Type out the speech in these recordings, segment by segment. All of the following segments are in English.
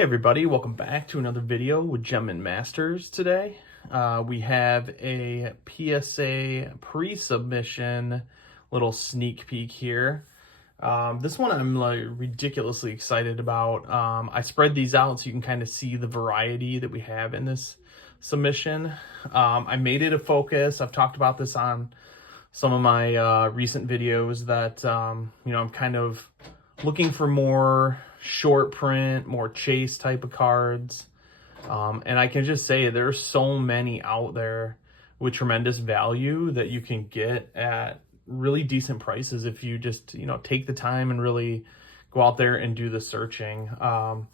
Hey everybody, welcome back to another video with Gem Masters today. We have a PSA pre-submission little sneak peek here. This one I'm like ridiculously excited about. I spread these out so you can kind of see the variety that we have in this submission. I made it a focus. I've talked about this on some of my recent videos that, I'm kind of looking for more short print, more chase type of cards. And I can just say there's so many out there with tremendous value that you can get at really decent prices if you just, take the time and really go out there and do the searching. A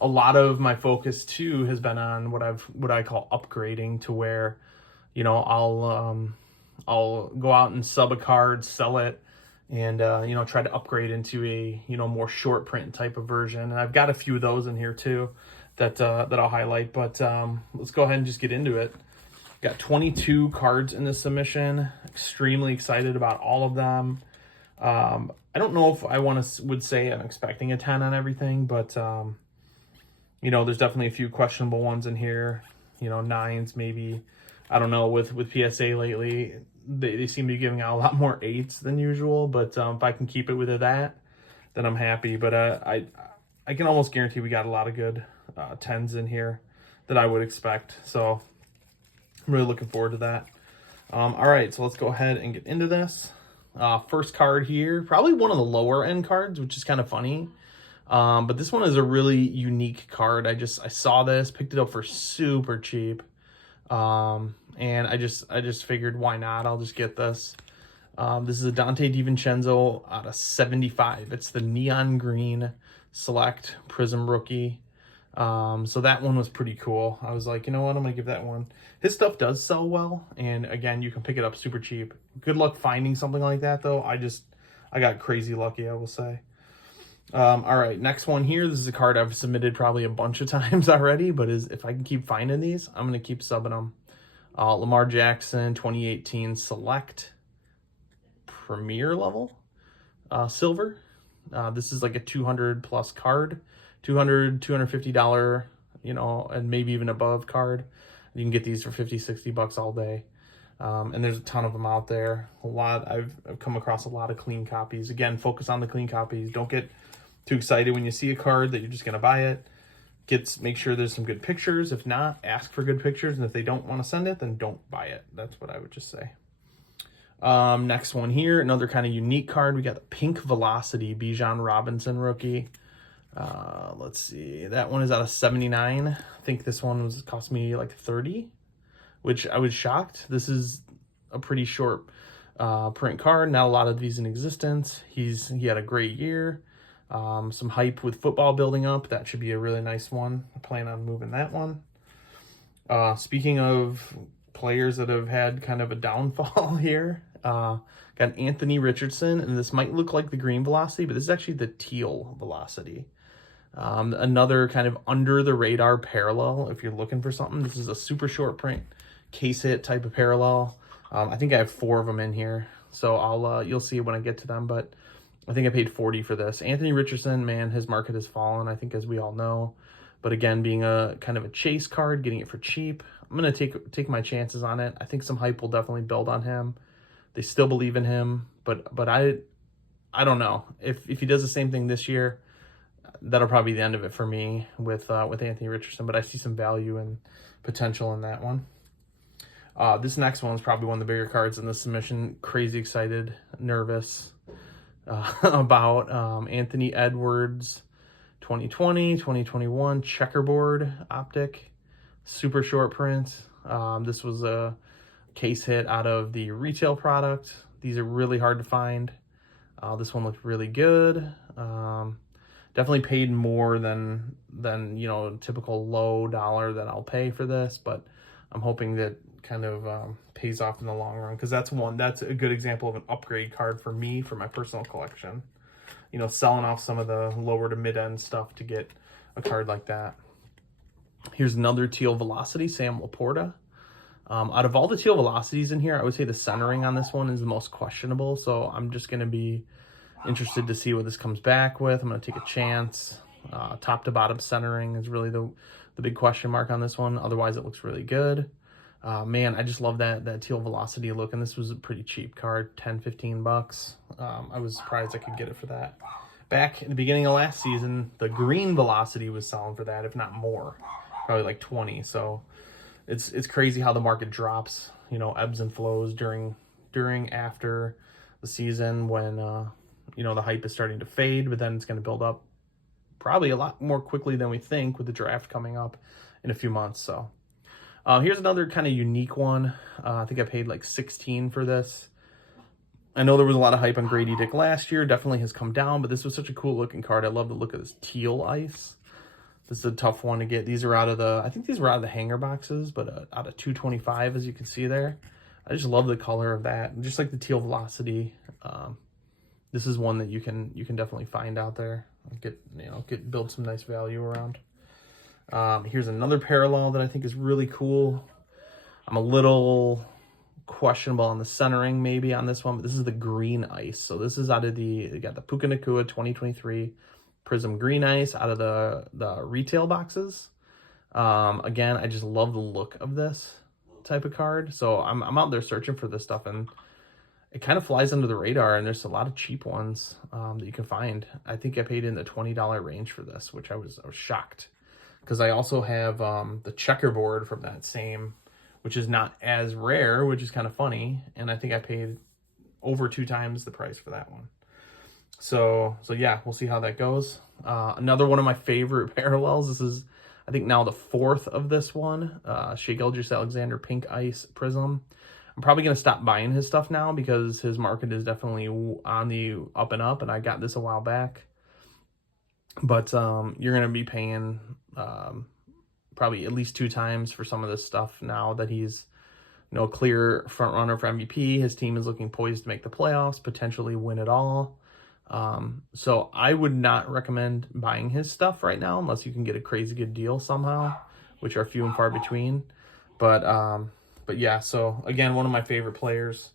lot of my focus too has been on what I call upgrading to where, I'll go out and sub a card, sell it, and try to upgrade into a more short print type of version. And I've got a few of those in here too that I'll highlight, but let's go ahead and just get into it. Got 22 cards in this submission. Extremely excited about all of them. I don't know if I would say I'm expecting a 10 on everything, but there's definitely a few questionable ones in here, 9s maybe. I don't know, with PSA lately, they seem to be giving out a lot more 8s than usual, but if I can keep it with that, then I'm happy. But I can almost guarantee we got a lot of good 10s in here that I would expect. So I'm really looking forward to that. All right, so let's go ahead and get into this. First card here, probably one of the lower end cards, which is kind of funny. But this one is a really unique card. I saw this, picked it up for super cheap. And I just figured, why not? I'll just get this. This is a Dante DiVincenzo out of 75. It's the neon green select prism rookie. So that one was pretty cool. I was like, you know what? I'm going to give that one. His stuff does sell well. And again, you can pick it up super cheap. Good luck finding something like that though. I got crazy lucky, I will say. All right, next one here. This is a card I've submitted probably a bunch of times already, but if I can keep finding these, I'm going to keep subbing them. Lamar Jackson 2018 Select Premier level silver. This is like a 200 plus card, $250, and maybe even above card. You can get these for 50-60 bucks all day. And there's a ton of them out there. I've come across a lot of clean copies. Again, focus on the clean copies. Don't get too excited when you see a card that you're just going to buy it. Make sure there's some good pictures. If not, ask for good pictures. And if they don't want to send it, then don't buy it. That's what I would just say. Next one here, another kind of unique card. We got the Pink Velocity Bijan Robinson rookie. Let's see. That one is out of 79. I think this one cost me like 30, which I was shocked. This is a pretty short print card. Not a lot of these in existence. He had a great year. Some hype with football building up. That should be a really nice one. I plan on moving that one. Speaking of players that have had kind of a downfall here, got Anthony Richardson, and this might look like the green velocity, but this is actually the teal velocity. Another kind of under the radar parallel. If you're looking for something, this is a super short print case hit type of parallel. I think I have 4 of them in here, so you'll see when I get to them, but I think I paid 40 for this. Anthony Richardson, man, his market has fallen, I think, as we all know. But again, being a kind of a chase card, getting it for cheap, I'm going to take my chances on it. I think some hype will definitely build on him. They still believe in him, but I don't know. If he does the same thing this year, that'll probably be the end of it for me with Anthony Richardson. But I see some value and potential in that one. This next one is probably one of the bigger cards in the submission. Crazy excited, nervous. About Anthony Edwards 2020 2021 checkerboard optic, super short print. This was a case hit out of the retail product. These are really hard to find. This one looked really good. Definitely paid more than typical low dollar that I'll pay for this, but I'm hoping that kind of pays off in the long run, because that's a good example of an upgrade card for me, for my personal collection. Selling off some of the lower to mid-end stuff to get a card like that. Here's another teal velocity, Sam Laporta. Out of all the teal velocities in here, I would say the centering on this one is the most questionable, so I'm just going to be interested to see what this comes back with. I'm going to take a chance. Top to bottom centering is really the big question mark on this one. Otherwise, it looks really good. Man, I just love that teal velocity look, and this was a pretty cheap card, 10, 15 bucks. I was surprised I could get it for that. Back in the beginning of last season, the green velocity was selling for that, if not more, probably like 20. So it's crazy how the market drops, you know, ebbs and flows during after the season when you know, the hype is starting to fade, but then it's going to build up probably a lot more quickly than we think with the draft coming up in a few months. So here's another kind of unique one. I think I paid like 16 for this. I know there was a lot of hype on Grady Dick last year. Definitely has come down, but this was such a cool looking card. I love the look of this teal ice. This is a tough one to get. These are out of the, I think these were out of the hanger boxes, but out of 225, as you can see there. I just love the color of that. Just like the teal velocity. This is one that you can definitely find out there. Build some nice value around. Here's another parallel that I think is really cool. I'm a little questionable on the centering maybe on this one, but this is the green ice. So this is out of you got the Puka Nacua 2023 Prism Green Ice out of the retail boxes. Again, I just love the look of this type of card. So I'm out there searching for this stuff, and it kind of flies under the radar, and there's a lot of cheap ones that you can find. I think I paid in the $20 range for this, which I was shocked, because I also have the checkerboard from that same, which is not as rare, which is kind of funny, and I think I paid over 2 times the price for that one. So yeah, we'll see how that goes. Another one of my favorite parallels. This is, I think, now the 4th of this one. Shai Gilgeous-Alexander Pink Ice Prism. I'm probably going to stop buying his stuff now because his market is definitely on the up and up, and I got this a while back. But you're going to be paying probably at least 2 times for some of this stuff now that he's, you know, a clear front runner for MVP. His team is looking poised to make the playoffs, potentially win it all. So I would not recommend buying his stuff right now unless you can get a crazy good deal somehow, which are few and far between. But yeah, so again, one of my favorite players,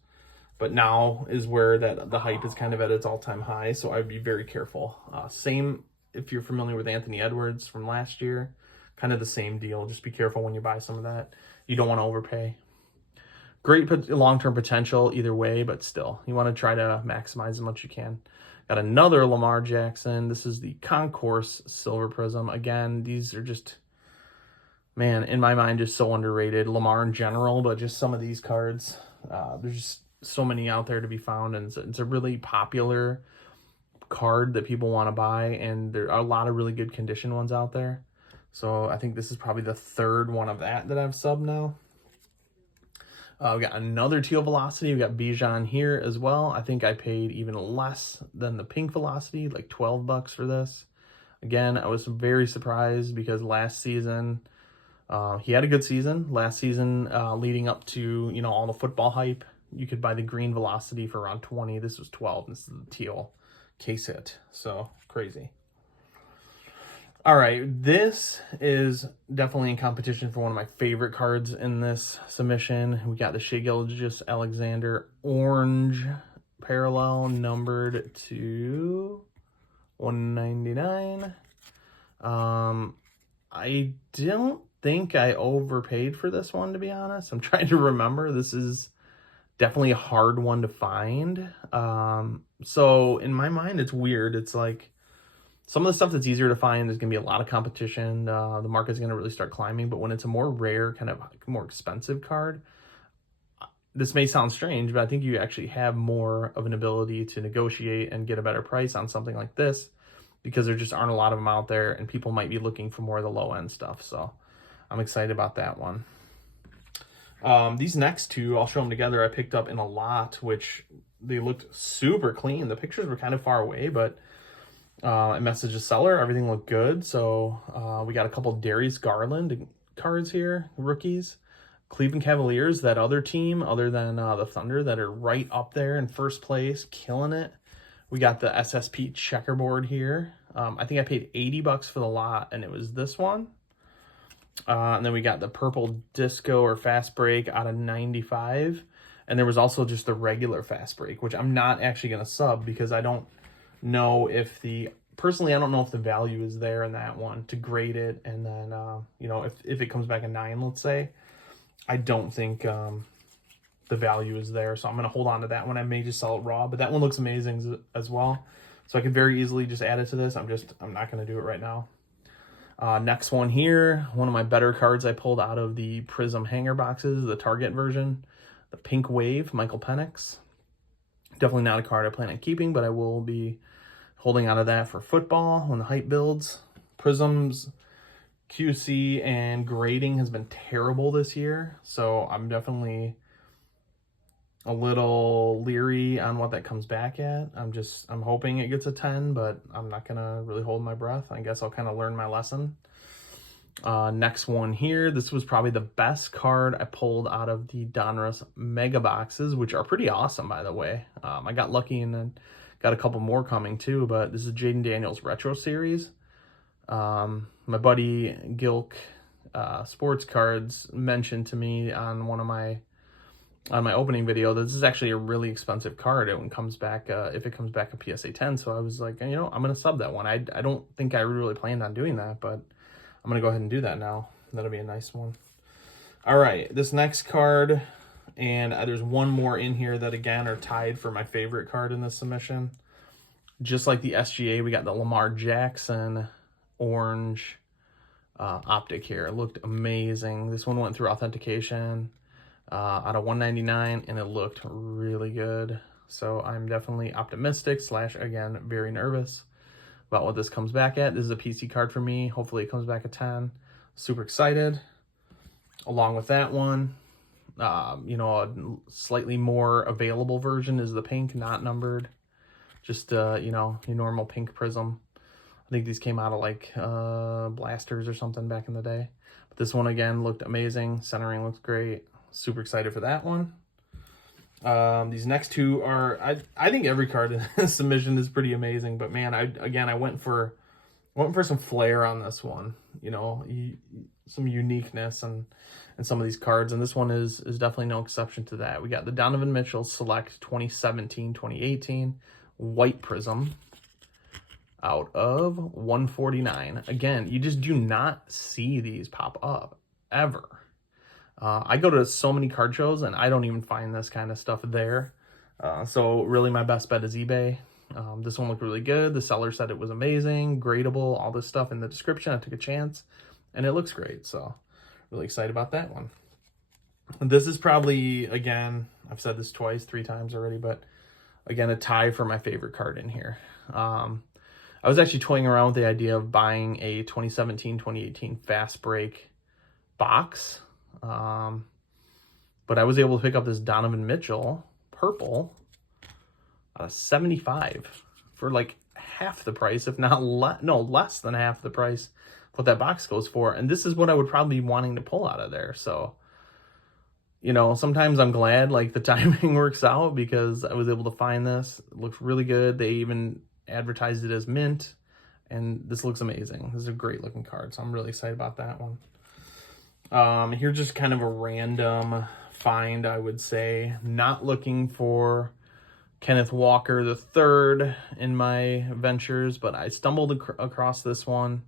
but now is where the hype is kind of at its all-time high. So I'd be very careful. Same if you're familiar with Anthony Edwards from last year, kind of the same deal. Just be careful when you buy some of that. You don't want to overpay. Great long-term potential either way, but still, you want to try to maximize as much as you can. Got another Lamar Jackson. This is the Concourse Silver Prism. Again, these are just, man, in my mind, just so underrated. Lamar in general, but just some of these cards. There's just so many out there to be found, and it's a really popular card that people want to buy, and there are a lot of really good condition ones out there. So I think this is probably the 3rd one of that I've subbed now. We got another teal velocity. We got Bijan here as well. I think I paid even less than the pink velocity, like 12 bucks for this. Again, I was very surprised because last season, he had a good season. Last season, leading up to, you know, all the football hype, you could buy the green velocity for around 20. This was 12. This is the teal case hit. So crazy. All right, this is definitely in competition for one of my favorite cards in this submission. We got the Shai Gilgeous-Alexander orange parallel numbered to 199. I don't think I overpaid for this one, to be honest. I'm trying to remember. This is definitely a hard one to find. So in my mind, it's weird. It's like, some of the stuff that's easier to find, there's going to be a lot of competition. The market's going to really start climbing. But when it's a more rare, kind of more expensive card, this may sound strange, but I think you actually have more of an ability to negotiate and get a better price on something like this, because there just aren't a lot of them out there, and people might be looking for more of the low-end stuff. So I'm excited about that one. These next 2, I'll show them together. I picked up in a lot, which they looked super clean. The pictures were kind of far away, but I messaged the seller. Everything looked good. So we got a couple Darius Garland cards here, rookies. Cleveland Cavaliers, that other team other than the Thunder that are right up there in first place, killing it. We got the SSP checkerboard here. I think I paid 80 bucks for the lot, and it was this one. And then we got the purple disco or fast break out of 95. And there was also just the regular fast break, which I'm not actually going to sub because I don't know if the personally, I don't know if the value is there in that one to grade it. And then, you know, if it comes back a 9, let's say, I don't think the value is there. So I'm going to hold on to that one. I may just sell it raw, but that one looks amazing as well. So I could very easily just add it to this. I'm not going to do it right now. Next one here, one of my better cards I pulled out of the Prism hanger boxes, the Target version, the Pink Wave, Michael Penix. Definitely not a card I plan on keeping, but I will be holding out of that for football when the hype builds. Prism's QC and grading has been terrible this year, so I'm definitely a little leery on what that comes back at. I'm hoping it gets a 10, but I'm not gonna really hold my breath. I guess I'll kind of learn my lesson. Next one here, this was probably the best card I pulled out of the Donruss mega boxes, which are pretty awesome, by the way. I got lucky and then got a couple more coming too, but this is Jaden Daniels Retro Series. My buddy Gilk Sports Cards mentioned to me on on my opening video that this is actually a really expensive card. It comes back if it comes back a PSA 10. So I was like, you know, I'm gonna sub that one. I don't think I really planned on doing that, but I'm gonna go ahead and do that now. That'll be a nice one. All right, this next card, and there's one more in here that again are tied for my favorite card in this submission. Just like the SGA, we got the Lamar Jackson orange optic here. It looked amazing. This one went through authentication out of 199, and it looked really good. So I'm definitely optimistic / again very nervous about what this comes back at. This is a PC card for me. Hopefully it comes back at 10. Super excited. Along with that one, you know, a slightly more available version is the pink, not numbered. Just you know, your normal pink Prism. I think these came out of like Blasters or something back in the day. But this one again looked amazing. Centering looks great. Super excited for that one. These next two are, I think every card in this submission is pretty amazing, but man, I went for some flair on this one, you know, some uniqueness and some of these cards, and this one is definitely no exception to that. We got the Donovan Mitchell Select 2017-2018 white Prism out of 149. Again, you just do not see these pop up ever. I go to so many card shows and I don't even find this kind of stuff there. So really my best bet is eBay. This one looked really good. The seller said it was amazing, gradable, all this stuff in the description. I took a chance and it looks great. So really excited about that one. And this is probably, again, I've said this 3 times already, but again, a tie for my favorite card in here. I was actually toying around with the idea of buying a 2017-2018 Fast Break box. But I was able to pick up this Donovan Mitchell purple out of 75 for like half the price, if not less than half the price what that box goes for. And this is what I would probably be wanting to pull out of there. So, you know, sometimes I'm glad like the timing works out because I was able to find this. It looks really good. They even advertised it as mint, and this looks amazing. This is a great looking card, so I'm really excited about that one. Here's just kind of a random find, I would say. Not looking for Kenneth Walker III in my ventures, but I stumbled across this one.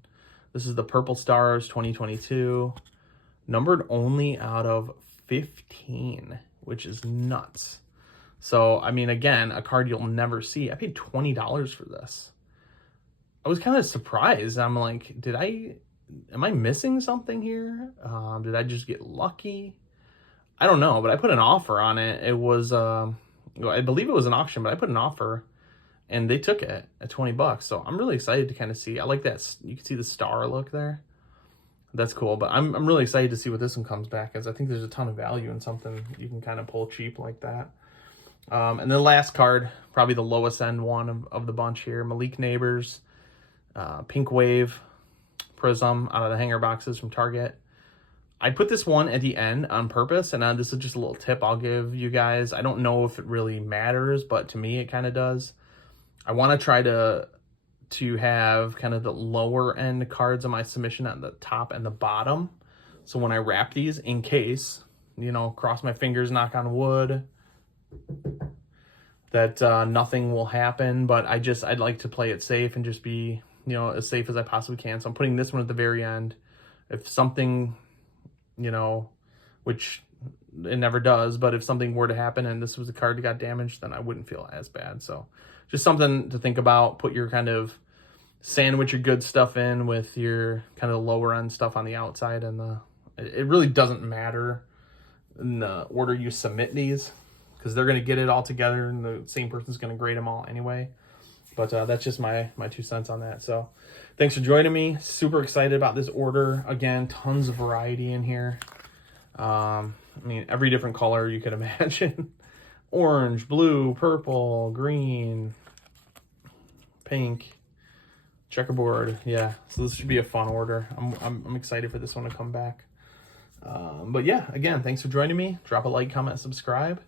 This is the Purple Stars 2022, numbered only out of 15, which is nuts. So, I mean, again, a card you'll never see. I paid $20 for this. I was kind of surprised. I'm like, am I missing something here? Did I just get lucky? I don't know, but I put an offer on it. It was, I believe it was an auction, but I put an offer and they took it at $20. So I'm really excited to kind of see. I like that. You can see the star look there. That's cool, but I'm really excited to see what this one comes back as. I think there's a ton of value in something you can kind of pull cheap like that. And the last card, probably the lowest end one of the bunch here, Malik Neighbors, Pink Wave Prism out of the hanger boxes from Target. I put this one at the end on purpose, and this is just a little tip I'll give you guys. I don't know if it really matters, but to me it kind of does. I want to try to have kind of the lower end cards of my submission at the top and the bottom. So when I wrap these, in case, you know, cross my fingers, knock on wood, that nothing will happen, but I'd like to play it safe and just be, you know, as safe as I possibly can. So I'm putting this one at the very end. If something, you know, which it never does, but if something were to happen and this was a card that got damaged, then I wouldn't feel as bad. So just something to think about. Put your kind of sandwich your good stuff in with your kind of lower end stuff on the outside, and it really doesn't matter in the order you submit these, because they're going to get it all together and the same person's going to grade them all anyway. But that's just my 2 cents on that. So thanks for joining me. Super excited about this order. Again, tons of variety in here. I mean, every different color you could imagine. Orange, blue, purple, green, pink, checkerboard. Yeah, so this should be a fun order. I'm excited for this one to come back. But yeah, again, thanks for joining me. Drop a like, comment, subscribe.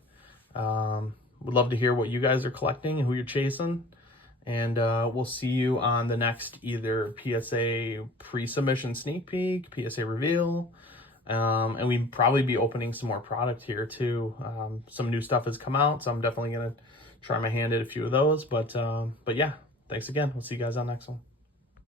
Would love to hear what you guys are collecting and who you're chasing. And we'll see you on the next either PSA pre-submission sneak peek, PSA reveal. And we'd probably be opening some more product here too. Some new stuff has come out, so I'm definitely going to try my hand at a few of those. But yeah, thanks again. We'll see you guys on the next one.